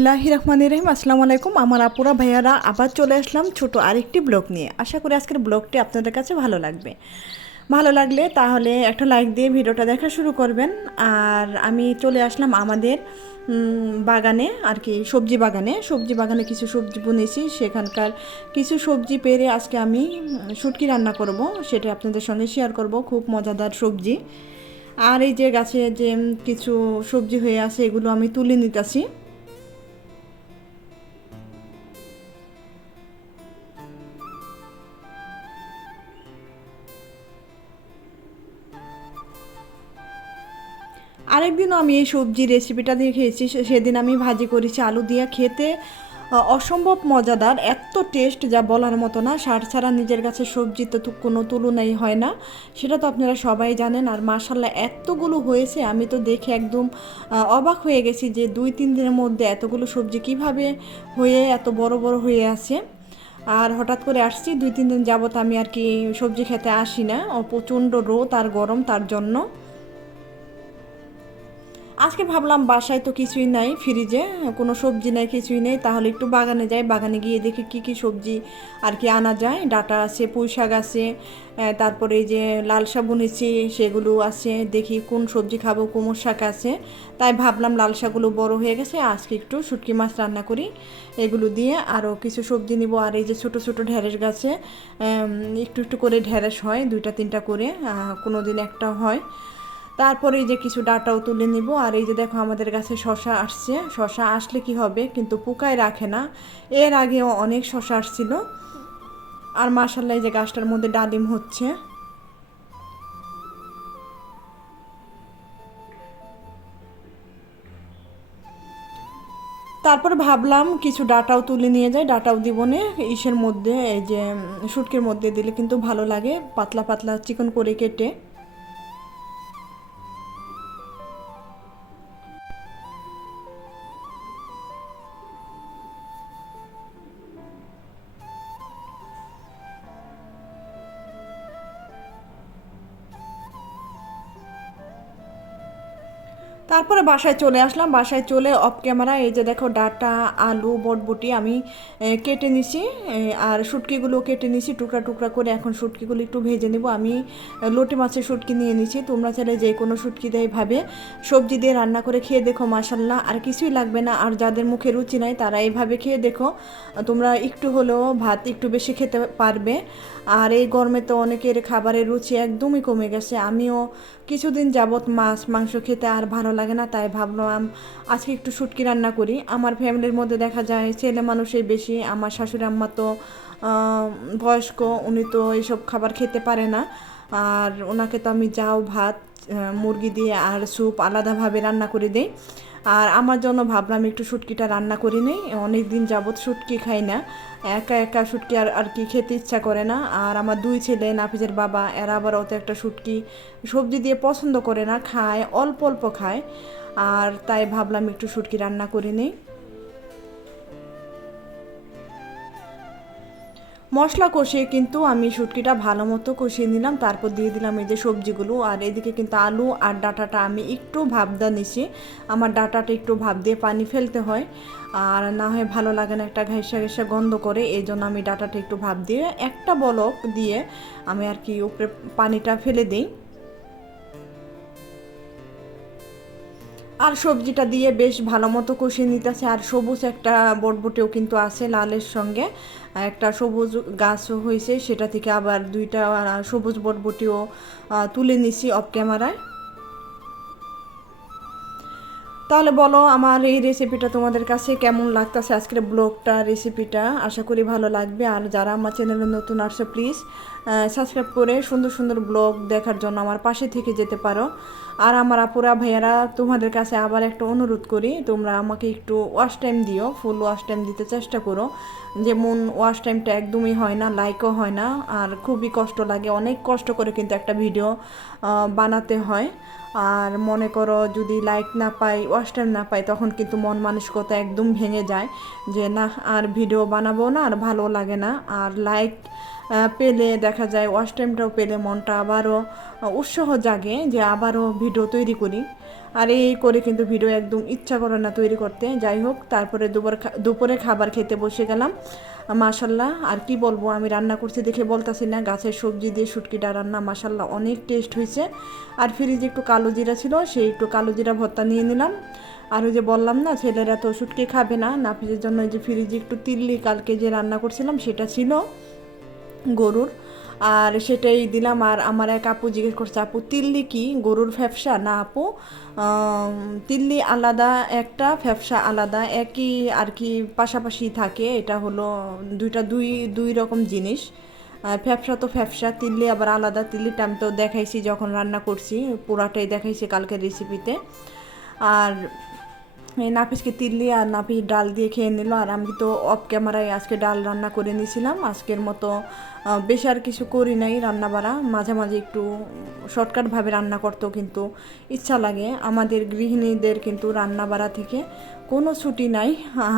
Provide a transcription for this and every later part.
বিসমিল্লাহ রহমান রহিম আসসালামু আলাইকুম, আমার আপুরা, ভাইয়ারা, আবার চলে আসলাম ছোট আরেকটি ব্লগ নিয়ে। আশা করি আজকের ব্লগটি আপনাদের কাছে ভালো লাগবে। ভালো লাগলে তাহলে একটা লাইক দিয়ে ভিডিওটা দেখা শুরু করবেন। আর আমি চলে আসলাম আমাদের বাগানে আর কি, সবজি বাগানে। সবজি বাগানে কিছু সবজি বুনেছি। সেখানকার কিছু সবজি পেরে আজকে আমি শুটকি রান্না করব। সেটা আপনাদের সঙ্গে শেয়ার করব। খুব মজাদার সবজি। আর এই যে গাছে যে কিছু সবজি হয়ে আছে, এগুলো আমি তুলে নিতেছি। আরেকদিনও আমি এই সবজি রেসিপিটা দিয়ে খেয়েছি। সেদিন আমি ভাজি করেছি আলু দিয়ে খেতে। অসম্ভব মজাদার, এত টেস্ট যা বলার মতো না। সার ছাড়া নিজের কাছে সবজি তো কোনো তুলনাই হয় না। সেটা তো আপনারা সবাই জানেন। আর মাসাল্লাহ এতগুলো হয়েছে, আমি তো দেখে একদম অবাক হয়ে গেছি যে দুই, তিন দিনের মধ্যে এতগুলো সবজি কীভাবে হয়ে, এত বড় বড় হয়ে আছে। আর হঠাৎ করে আসছি, দুই, তিন দিন যাবত আমি আর কি সবজি খেতে আসি না। প্রচণ্ড রোদ আর গরম তার জন্য। আজকে ভাবলাম বাসায় তো কিছুই নাই ফ্রিজে কোনো সবজি নাই, কিছুই নেই, তাহলে একটু বাগানে যাই, বাগানে গিয়ে দেখি কি কি সবজি আর কি আনা যায়, ডাটা আছে পুঁই শাক আছে তারপরে এই যে লাল শাক বুনেছি সেগুলো আছে, দেখি কোন সবজি খাব, কোমর শাক আছে, তাই ভাবলাম লাল শাকগুলো বড় হয়ে গেছে, আজকে একটু শুটকি মাছ রান্না করি, এগুলো দিয়ে আরও কিছু সবজি নিব, আর এই যে ছোট ছোট ঢেঁড়স গাছে একটু একটু করে ঢেঁড়স হয়, দুইটা তিনটা করে কোনো দিন একটা হয় তারপরে এই যে কিছু ডাটাও তুলে নিব, আর এই যে দেখো আমাদের কাছে শশা আসছে। শশা আসলে কি হবে? কিন্তু পোকায় রাখে না। এর আগেও অনেক শশা আসছিল। আর মাসাল্লাহ এই যে গাছটার মধ্যে ডালিম হচ্ছে। তারপর ভাবলাম কিছু ডাটাও তুলে নিয়ে যাই। ডাটাও দিব নে ইসের মধ্যে, এই যে শুটকির মধ্যে দিলে কিন্তু ভালো লাগে। পাতলা পাতলা চিকন করে কেটে। তারপরে বাসায় চলে আসলাম। বাসায় চলে অফ ক্যামেরা এই যে দেখো ডাটা, আলু, বটবটি আমি কেটে নিছি। আর শুটকিগুলো কেটে নিছি, টুকরা টুকরা করে এখন শুটকিগুলো একটু ভেজে নেব। আমি লোটে মাছের শুটকি নিয়ে নিছি। তোমরা চাইলে যে কোনো শুটকি দেয় ভাবে সবজি দিয়ে রান্না করে খেয়ে দেখো মাসাল্লাহ আর কিছুই লাগবে না। আর যাদের মুখে রুচি নাই, তারা এইভাবে খেয়ে দেখো। তোমরা একটু হলেও ভাত একটু বেশি খেতে পারবে। আর এই গরমে তো অনেকের খাবারের রুচি একদমই কমে গেছে। আমিও কিছুদিন যাবত মাছ, মাংস খেতে আর ভালো লাগে না, তাই ভাবলাম আজকে একটু শুটকি রান্না করি। আমার ফ্যামিলির মধ্যে দেখা যায় ছেলে মানুষই বেশি, আমার শাশুড়ি আম্মা তো বয়স্ক, উনি তো এইসব খাবার খেতে পারে না। আর ওনাকে তো আমি যাও ভাত মুরগি দিয়ে আর স্যুপ আলাদাভাবে রান্না করে দিই। আর আমার জন্য ভাবলাম একটু শুটকিটা রান্না করি নেই। অনেক দিন যাবৎ শুটকি খাই না। একা একা শুটকি আর আর কি খেতে ইচ্ছা করে না। আর আমার দুই ছেলে নাফিজের বাবা, এরা আবার অত একটা শুটকি সবজি দিয়ে পছন্দ করে না, খায়, অল্প অল্প খায়। আর তাই ভাবলাম একটু শুটকি রান্না করে নিই। মশলা কষিয়ে কিন্তু আমি শুটকিটা ভালো মতো কষিয়ে নিলাম, তারপর দিয়ে দিলাম এই যে সবজিগুলো। আর এদিকে কিন্তু আলু আর ডাটাটা আমি একটু ভাবদা নিছি। আমার ডাটাটা একটু ভাব দিয়ে পানি ফেলতে হয়। আর না হয় ভালো লাগে না একটা ঘেঁষা ঘেঁষা গন্ধ করে, এই জন্য আমি ডাটাটা একটু ভাব দিয়ে একটা বলক দিয়ে আমি আর কি উপরে পানিটা ফেলে দিই। আর সবজিটা দিয়ে বেশ ভালো মতো কষিয়ে নিতেছে। আর সবুজ একটা বটবটেও কিন্তু আছে লালের সঙ্গে। একটা সবুজ গাছও হয়েছে সেটা থেকে আবার দুইটা সবুজ বটবটিও তুলে নিছি অফ ক্যামেরায় তাহলে বলো আমার এই রেসিপিটা তোমাদের কাছে কেমন লাগতেছে? আজকের ব্লগটা রেসিপিটা আশা করি ভালো লাগবে। আর যারা আমার চ্যানেলে নতুন আসছে প্লিজ সাবস্ক্রাইব করে সুন্দর সুন্দর ব্লগ দেখার জন্য আমার পাশে থেকে যেতে পারো। আর আমার আপুরা, ভাইয়ারা, তোমাদের কাছে আবার একটা অনুরোধ করি, তোমরা আমাকে একটু ওয়াশ টাইম দিও ফুল ওয়াশ টাইম দিতে চেষ্টা করো। যেমন ওয়াশ টাইমটা একদমই হয় না লাইকও হয় না, আর খুবই কষ্ট লাগে, অনেক কষ্ট করে কিন্তু একটা ভিডিও বানাতে হয়। আর মনে করো যদি লাইক না পাই ওয়াশ টাইম না পাই, তখন কিন্তু মন মানসিকতা একদম ভেঙে যায়। যে না, আর ভিডিও বানাবো না, আর ভালো লাগে না। আর লাইক পেলে দেখা যায় ওয়াশ টাইমটাও পেলে মনটা আবারও উৎসাহ জাগে যে আবারও ভিডিও তৈরি করি। আর এই করে কিন্তু ভিডিও একদম ইচ্ছা করে না তৈরি করতে। যাই হোক, তারপরে দুপুর দুপুরে খাবার খেতে বসে গেলাম। মাশাল্লাহ, আর কি বলব, আমি রান্না করছি দেখে বলতেছি না, গাছের সবজি দিয়ে শুটকিটা রান্না, মাশাল্লাহ, অনেক টেস্ট হয়েছে। আর ফ্রিজে একটু কালো জিরা ছিল, সেই একটু কালো জিরা ভর্তা নিয়ে নিলাম। আর ওই যে বললাম না, ছেলেরা তো শুটকি খাবে না নাপিজের জন্য ওই যে ফ্রিজে একটু তিল্লি কালকে যে রান্না করছিলাম, সেটা ছিল গরুর। আর সেটাই দিলাম। আর আমার এক আপু জিজ্ঞেস করছে, আপু, তিল্লি কি? গরুর ফ্যাপসা না, আপু তিল্লি আলাদা একটা ফ্যাপসা আলাদা, একই আর কি পাশাপাশি থাকে। এটা হলো দুইটা, দুই দুই রকম জিনিস। আর ফ্যাপসা তো ফ্যাপসা তিল্লি আবার আলাদা। তিল্লিটা আমি তো দেখাইছি যখন রান্না করছি, পুরাটাই দেখাইছি কালকের রেসিপিতে আর এই নাফিসকে তিল্লি আর নাফিস ডাল দিয়ে খেয়ে নিল। আর আমি তো অফ ক্যামেরায় আজকে ডাল রান্না করে নিয়েছিলাম। আজকের মতো বেশি আর কিছু করি নাই রান্না বাড়া মাঝে মাঝে একটু শর্টকাটভাবে রান্না করতেও কিন্তু ইচ্ছা লাগে। আমাদের গৃহিণীদের কিন্তু রান্না বাড়া থেকে কোনো ছুটি নাই।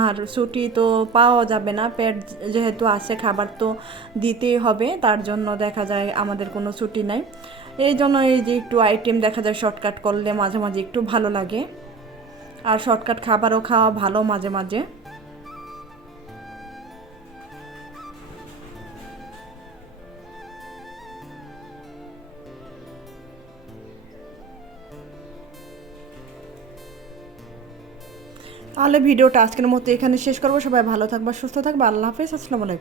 আর ছুটি তো পাওয়া যাবে না। পেট যেহেতু আছে, খাবার তো দিতেই হবে। তার জন্য দেখা যায় আমাদের কোনো ছুটি নাই। এই জন্য এই যে একটু আইটেম দেখা যায় শর্টকাট করলে মাঝে মাঝে একটু ভালো লাগে। আর শর্টকাট খাবারও খাওয়া ভালো মাঝে মাঝে। তাহলে ভিডিওটা আজকের মতো এখানে শেষ করব। সবাই ভালো থাকবা, সুস্থ থাকবা। আল্লাহ হাফেজ, আসসালামু আলাইকুম।